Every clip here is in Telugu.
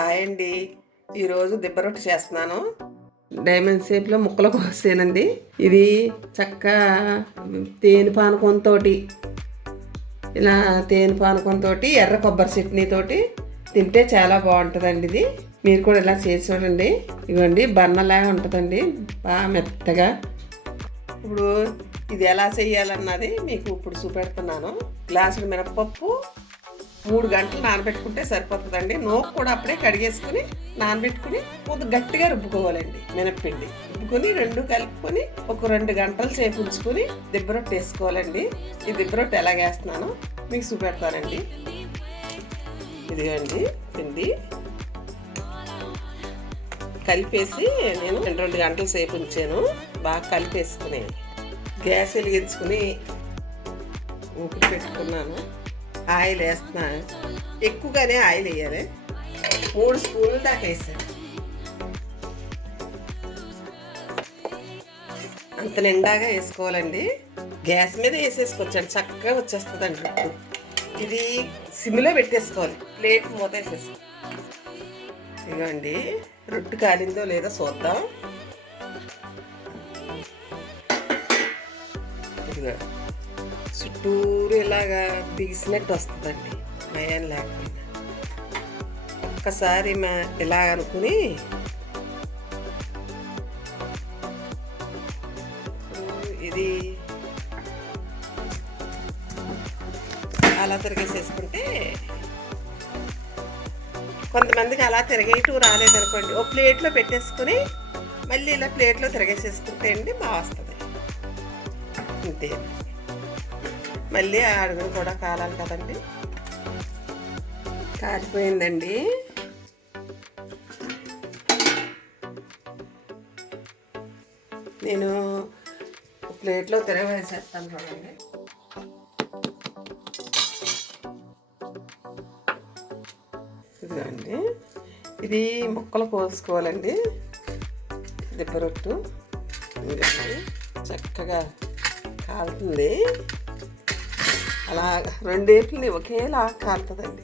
హాయ్ అండి. ఈరోజు దిబ్బ రొట్టె చేస్తున్నాను. డైమండ్ షేప్లో ముక్కలు కోసానండి. ఇది చక్కగా తేనె పానకంతో ఇలా తేనె పానకంతో ఎర్ర కొబ్బరి చట్నీతోటి తింటే చాలా బాగుంటుందండి. ఇది మీరు కూడా ఇలా చేసి చూడండి. ఇవ్వండి బన్నలాగా ఉంటుందండి, బాగా మెత్తగా. ఇప్పుడు ఇది ఎలా చేయాలన్నది మీకు ఇప్పుడు చూపెడుతున్నాను. గ్లాసుడు మినపప్పు 3 గంటలు నానబెట్టుకుంటే సరిపోతుందండి. నూక కూడా అప్పుడే కడిగేసుకుని నానబెట్టుకుని కొద్ది గట్టిగా రుబ్బుకోవాలండి. మినప్పిండి రుబ్బుకొని 2 కలుపుకొని ఒక 2 గంటల సేపు ఉంచుకొని దిబ్బ రొట్టె వేసుకోవాలండి. ఈ దిబ్బ రొట్టె ఎలాగేస్తున్నానో మీకు చూపెడతానండి. ఇదిగోండి పిండి కలిపేసి నేను 2 గంటల సేపు ఉంచాను. బాగా కలిపేసుకుని గ్యాస్ వెలిగించుకుని ఊపిరి పెట్టుకున్నాను. ఆయిల్ వేస్తున్నాను. ఎక్కువగానే ఆయిల్ వేయాలి. 3 స్పూన్లు దాకా వేసాను. అంత నిండాగా వేసుకోవాలండి. గ్యాస్ మీద వేసేసుకోవచ్చండి, చక్కగా వచ్చేస్తుందండి రొట్టు. ఇది సిమ్లో పెట్టేసుకోవాలి. ప్లేట్ మూత వేసేసుకోవాలి. ఇదిగోండి రొట్టు కాలిందో లేదో చూద్దాం. ఇదిగో చుట్టూరు ఇలాగా బిగిసినట్టు వస్తుందండి, భయం లేకుండా. ఒక్కసారి ఇలా అనుకుని ఇది అలా తిరిగేసేసుకుంటే, కొంతమందికి అలా తిరిగేయటం రాలేదనుకోండి, ఒక ప్లేట్లో పెట్టేసుకుని మళ్ళీ ఇలా ప్లేట్లో తిరిగేసేసుకుంటే అండి బాగా వస్తుంది. అంతే. మళ్ళీ అడుగులు కూడా కాలాలి కదండి. కాలిపోయిందండి. నేను ప్లేట్లో తిరగవేసేస్తాను చూడండి. ఇదిగోండి ఇది ముక్కలు కోసుకోవాలండి. దిబ్బ రొట్టు చక్కగా కాలుతుంది. అలా 2 వైపులని ఒకేలా కాలుతుందండి.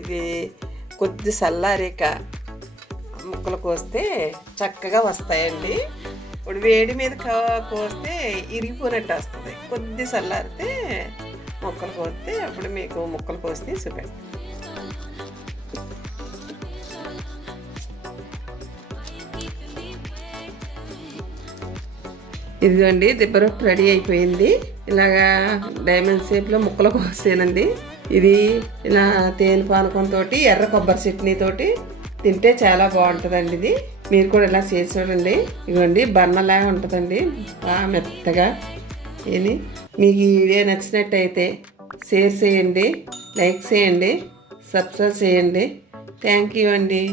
ఇది కొద్ది చల్లారేక ముక్కలు కోస్తే చక్కగా వస్తాయండి. ఇప్పుడు వేడి మీద కోస్తే ఇరిగిపోయినట్టు వస్తుంది. కొద్ది చల్లారితే ముక్కలు కోస్తే అప్పుడు మీకు ముక్కలు కోస్తే చూపెడతాను. ఇదిగోండి దిబ్బ రొట్టె రెడీ అయిపోయింది. ఇలాగా డైమండ్ షేప్లో ముక్కలు కోసానండి. ఇది ఇలా తేనె పానకంతో ఎర్ర కొబ్బరి చట్నీతోటి తింటే చాలా బాగుంటుందండి. ఇది మీరు కూడా ఇలా చేసి చూడండి. ఇదిగోండి బన్నలాగా ఉంటుందండి, బాగా మెత్తగా. ఇది మీకు ఈ వీడియో నచ్చినట్టయితే షేర్ చేయండి, లైక్ చేయండి, సబ్స్క్రైబ్ చేయండి. థ్యాంక్ యూ అండి.